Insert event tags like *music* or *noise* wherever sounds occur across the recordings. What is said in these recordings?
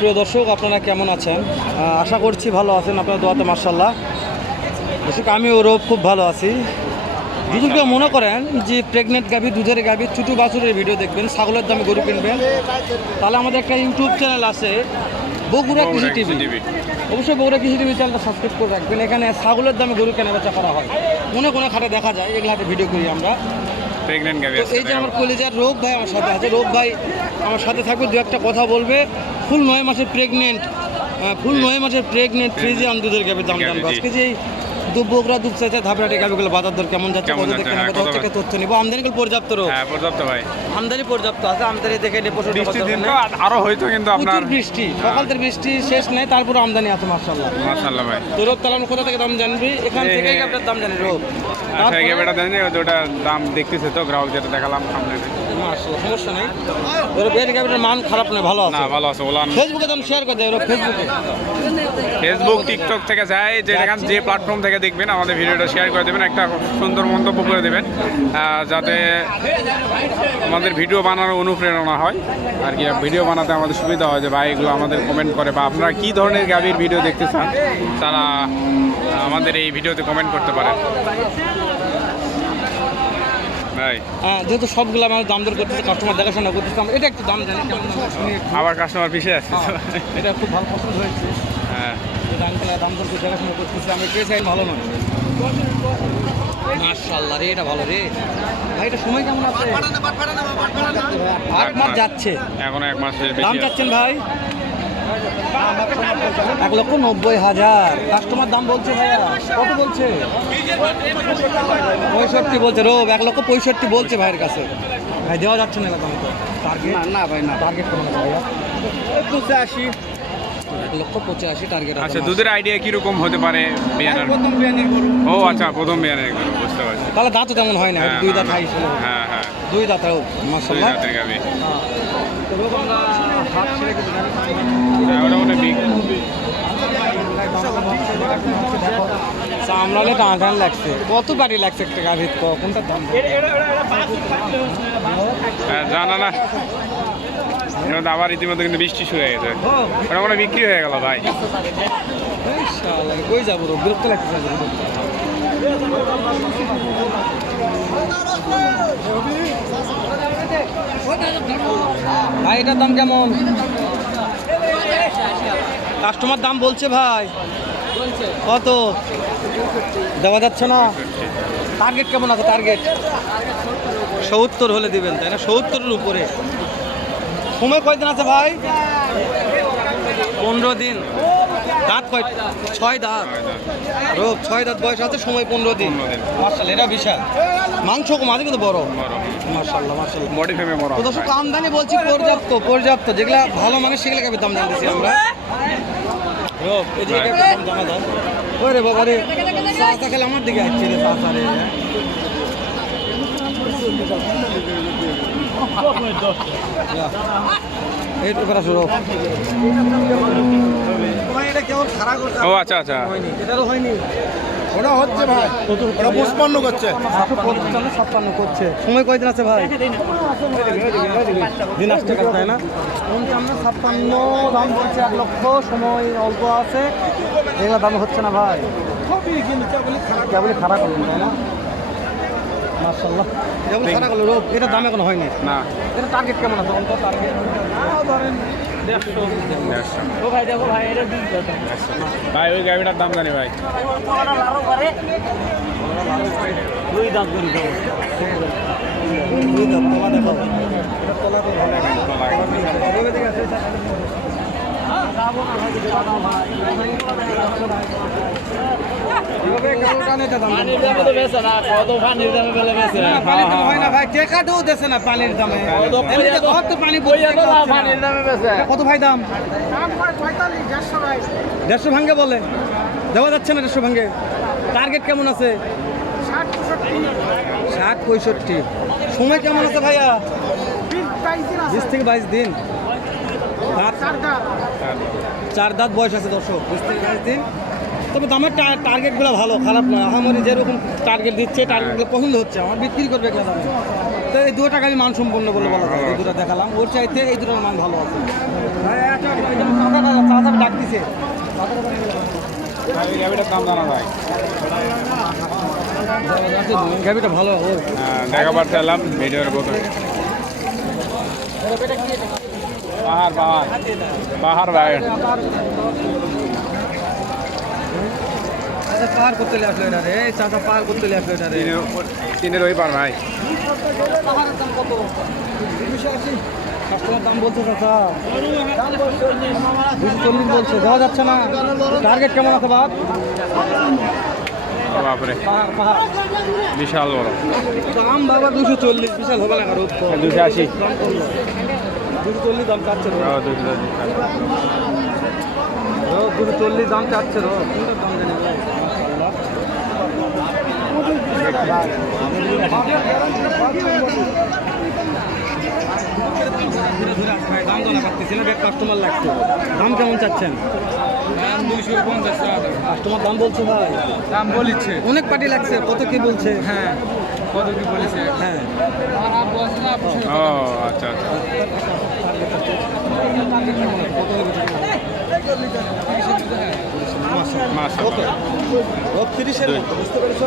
প্রিয় দর্শক আপনারা কেমন আছেন? আশা করছি ভালো আছেন আপনার দোয়াতে মার্শাল্লাহ দর্শক আমি ওরও খুব ভালো আছি। যদি কেউ মনে করেন যে প্রেগনেন্ট গাভী দুধের গাভী ছোটো বাছুরের ভিডিও দেখবেন ছাগলের দামে গরু কিনবেন? তাহলে আমাদের একটা ইউটিউব চ্যানেল আছে বগুড়া কৃষি টিভি। অবশ্যই বগুড়া কৃষি টিভি চ্যানেলটা সাবস্ক্রাইব করে রাখবেন। এখানে ছাগলের দামে গরু কেনা বেচা করা হয়। মনে কোনো খাটে দেখা যায় এগুলো হাতে ভিডিও করি আমরা। এই যে আমার। কলেজার রোগ ভাই আমার সাথে আছে। রোগ ভাই আমার সাথে থাকবে দু একটা কথা বলবে। ফুল নয় মাসের প্রেগনেন্ট ফুল নয় মাসের প্রেগনেন্ট ফ্রিজিয়ান দুধের গাবে দাম দাম। আজকে যে দুবকরা দুধ চাইছে ধাপড়াটি গাবিগুলো বাজার দর কেমন যাচ্ছে কেমন কত যাচ্ছে, দেখে হ্যাঁ, নেব কত থেকে তথ্য নিবো। আমদানি গুলো পর্যাপ্ত রোগ? হ্যাঁ পর্যাপ্ত ভাই। আমদানি পর্যাপ্ত আছে আমদানি দেখে নিয়ে পশুর বৃষ্টি দিন তো আরও হয়তো কিন্তু আপনার বৃষ্টি সকাল থেকে বৃষ্টি শেষ নেই তারপরে আমদানি আছে মার্শাল্লাহ মাশাআল্লাহ ভাই। তো রোগ তাহলে আমি কোথা থেকে দাম জানবি? এখান থেকেই আপনার দাম জানি রোগ। আচ্ছা এই গাবিটা যে ওটা দাম দেখতেছে তো গ্রাহক যেটা দেখালাম সামনে। মার্শাল্লাহ সমস্যা নেই। ওর বেড গাবিটার মান খারাপ নয় ভালো না ভালো আছে ওলান। ফেসবুকে দাম শেয়ার করে দেয় ফেসবুকে। ফেসবুক টিকটক থেকে যায় যে যেখান যে প্ল্যাটফর্ম থেকে দেখবেন আমাদের ভিডিওটা শেয়ার করে দেবেন একটা সুন্দর মন্তব্য করে দেবেন যাতে আমাদের ভিডিও বানানোর অনুপ্রেরণা হয় আর কি ভিডিও বানাতে আমাদের সুবিধা হয় যে ভাই এগুলো আমাদের কমেন্ট করে বা আপনারা কী ধরনের গাভীর ভিডিও দেখতে চান তারা আমাদের এই ভিডিওতে কমেন্ট করতে পারেন। যেহেতু সবগুলো আমার দাম দর করতেছে কাস্টমার দেখাশোনা করতেছে আমরা এটা একটু দাম জানি শুনি আবার কাস্টমার পিছিয়ে আছে। হ্যাঁ, এটা খুব ভালো পছন্দ হয়েছে। হ্যাঁ। দাম দর করে দেখাশোনা করতেছে আমি চাই ভালো নয় মাশাল্লাহ রে এটা ভালো রে। ভাই এটা সময় কেমন আছে? আট মাস যাচ্ছে। এখন এক মাসের দাম। চাচ্ছেন ভাই? এক লক্ষ নব্বই হাজার। কাস্টমার দাম বলছে ভাইয়া কত বলছে? পঁয়ষট্টি বলছে রোগ এক লক্ষ পঁয়ষট্টি বলছে ভাইয়ের কাছে। ভাই দেওয়া যাচ্ছে না এরকম তো টার্গেট না ভাই না। টার্গেট কেমন ভাইয়া। পঁচাশি। এক লক্ষ পঁচাশি টার্গেট আচ্ছা দুধের আইডিয়া কীরকম হতে পারে বিয়ানের? প্রথম বিয়ানের ও আচ্ছা প্রথম বিয়ানের গরু, বুঝতে পারছি। তাহলে দাঁতও তেমন হয় না হ্যাঁ, দুই দাঁত হাই হ্যাঁ হ্যাঁ। দুই দাঁত হোক মাসাল্লাহ জাতের গাবি হ্যাঁ, ওটা মনে বিগ সামলালে টান টান লাগছে কত বাড়ি লাগছে একটা গাভীর ক কোনটা দাম? হ্যাঁ, জানা না আবার ইতিমধ্যে কিন্তু বৃষ্টি শুরু হয়ে গেছে। ওটা মনে বিক্রি হয়ে গেল ভাই। কই যাব বিরক্ত লাগছে ভাই এটার দাম কেমন? কাস্টমার দাম বলছে ভাই। কত? দেওয়া যাচ্ছে না? টার্গেট কেমন আছে? টার্গেট সত্তর হলে দিবেন তাই না? সত্তরের উপরে। সময় কয়দিন আছে ভাই? পনেরো দিন। দাঁত কয় ছয় দাঁত? রোগ ছয় দাঁত বয়স আছে সময় পনেরো দিন। মার্শাল এটা বিশাল। মাংস কম আছে কিন্তু বড়। মার্শাল্লাহ মার্শাল্লাহ বডি বড় তো দর্শক আমদানি বলছি পর্যাপ্ত পর্যাপ্ত। যেগুলা ভালো মানুষ সেগুলো কাপের দাম জানতেছি আমরা। রোগ এই যে কাপের দাম জানা দাও ওই রে বাবা রে চাষা খেলে আমার দিকে আসছে রে চাষা রে ও আচ্ছা আচ্ছা। হয়নি এটারও হয়নি। ওটা হচ্ছে ভাই ওটা পুষ্পান্ন করছে। পঞ্চান্ন ছাপ্পান্ন করছে সময় কয়দিন আছে ভাই? দিন আসতে কাজ তাই না? পঞ্চান্ন ছাপ্পান্ন দাম বলছে এক লক্ষ সময় অল্প আছে। এগুলো দাম হচ্ছে না ভাই। কেবলই খারাপ হবে তাই না? মার্শাল্লাহ কেবল খারাপ করল রোগ? এটা দাম এখন হয়নি। না। এটা টার্গেট কেমন আছে? অন্তত টার্গেট ধরেন ভাই দেখো ভাই ভাই ওই গাবিটার দাম জানি ভাই। দুই দাঁত করি দুই দাঁত তলা দেখো এটা তো ভালো এদিকে আছে, কত ভাই দাম দেড়শো ভাঙ্গে বলে দেওয়া যাচ্ছে না দেড়শো ভাঙ্গে টার্গেট কেমন আছে ষাট পঁয়ষট্টি সময় কেমন আছে ভাইয়া বিশ থেকে বাইশ দিন চার দাঁত বয়স আছে দর্শক, বিশ থেকে বাইশ দিন। তবে দামের টার্গেটগুলো ভালো খারাপ নয়। আমারই যেরকম টার্গেট দিচ্ছে টার্গেটগুলো পছন্দ হচ্ছে। আমার বিক্রি করবে এগুলো দামে তো এই দুটো টাকা আমি মান সম্পন্ন বলে বলা যায়। এই দুটো দেখালাম। ওর চাইতে এই দুটোর মান ভালো আছে। এই গাভিটার দাম জানা ভালো দেখাবার চাইলাম ভিডিওর পাহাড় পাহাড়। পাহাড় ভাই। চাচা পার করতে আসলো এটা রে চাচা পার করতে আসলো এটা রে। তিনের ওই পার ভাই। কাস্টমার দাম বলছে চাচা। দুশো চল্লিশ বলছে দেওয়া যাচ্ছে না। টার্গেট কেমন আছে বাপ? বাপরে। বিশাল বড়। দাম বাবা দুশো চল্লিশ বিশাল হবে না কারও? দুশো আশি। দুশো চল্লিশ দাম চাচ্ছে দুশো চল্লিশ দাম চাচ্ছে। রো কোনটার দাম তো না পাচ্ছি না কাস্টমার লাগছে দাম কেমন চাচ্ছেন দাম দুশো পঞ্চাশ কাস্টমার দাম বলছে ভাই দাম বলিচ্ছে অনেক পার্টি লাগছে কত কি বলছে হ্যাঁ কত কি বলেছে হ্যাঁ ও আচ্ছা আচ্ছা তিরিশের বুঝতে পেরেছ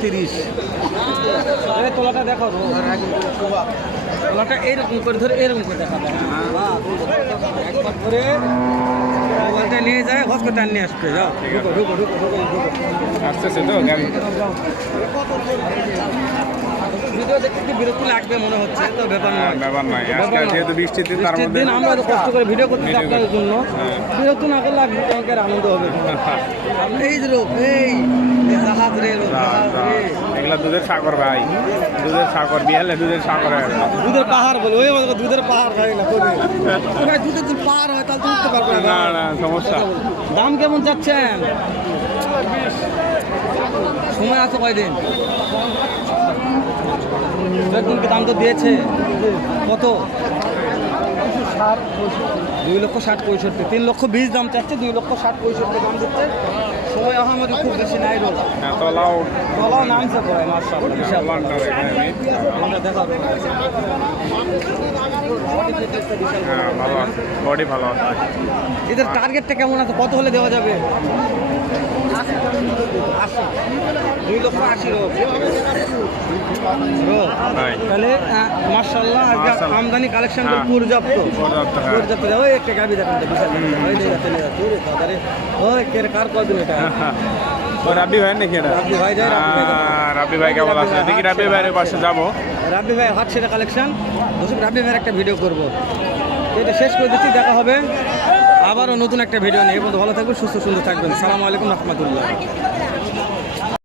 তিরিশ। তোলাটা দেখো রো। তোলাটা এইরকম করে ধরে এরকম করে একবার মোবাইলটা নিয়ে যায় হসকে টান নিয়ে আসবে যাও। আসতেছে তো গাড়ি? ভিডিও দেখতে একটু বিরক্তি লাগবে মনে হচ্ছে? তো ব্যাপার ব্যাপার নয়। আজকে যেহেতু বৃষ্টির দিন তার মধ্যে দিন আমরা কষ্ট করে ভিডিও আপনাদের জন্য। হ্যাঁ। বিরক্ত না করলে আনন্দ হবে। *laughs* এই যে এই এই জাহাজ রে লোক জাহাজ রে এগুলা দুধের সাগর ভাই। দুধের সাগর বিহালে দুধের সাগর দুধের পাহাড় বলে ওই আমাদের দুধের পাহাড় খাই না *laughs* দুধের যদি পাহাড় হয় তাহলে উঠতে পারবে না। না না সমস্যা। দাম কেমন চাচ্ছেন? সময় আছে কয়দিন? একদিনকে দাম তো দিয়েছে। কত? দুই লক্ষ ষাট পঁয়ষট্টি। তিন লক্ষ বিশ দাম চাচ্ছে দুই লক্ষ ষাট পঁয়ষট্টি দাম দিচ্ছে। সময় আহমদ খুব বেশি নাই রোল। হ্যাঁ তলাও বলাও নামছে পড়ে মাশাআল্লাহ। বিশাল ওয়ানটা এখানে আমরা দেখাবো হ্যাঁ ভালো আছে। বডি ভালো আছে। এদের টার্গেটটা কেমন আছে? কত হলে দেওয়া যাবে? আশি। দুই লক্ষ আশি রোগ রোগ ভাই তাহলে মার্শাল্লাহ আজকে আমদানি কালেকশন হ্যাঁ। পর্যাপ্ত পর্যাপ্ত, হ্যাঁ। ওই একটা গাবি দেখেন তো বিশাল ওই যে যাচ্ছে নিয়ে যাচ্ছে ওরে বাবারে ওই কে কার কদিন এটা? ও রাব্বি ভাই নাকি এটা? রাব্বি ভাই যায়, রাব্বি ভাই যায়। আহ, রাব্বি ভাই কেমন আছে? দেখি রাব্বি ভাইয়ের পাশে যাব। রাব্বি ভাই হাট সেটা কালেকশন দর্শক রাব্বি ভাইয়ের একটা ভিডিও করব। এটা শেষ করে দিচ্ছি দেখা হবে। আবারও নতুন একটা ভিডিও নিয়ে। ভালো থাকবেন সুস্থ সুন্দর থাকবেন। সালামু আলাইকুম রহমতুল্লাহ।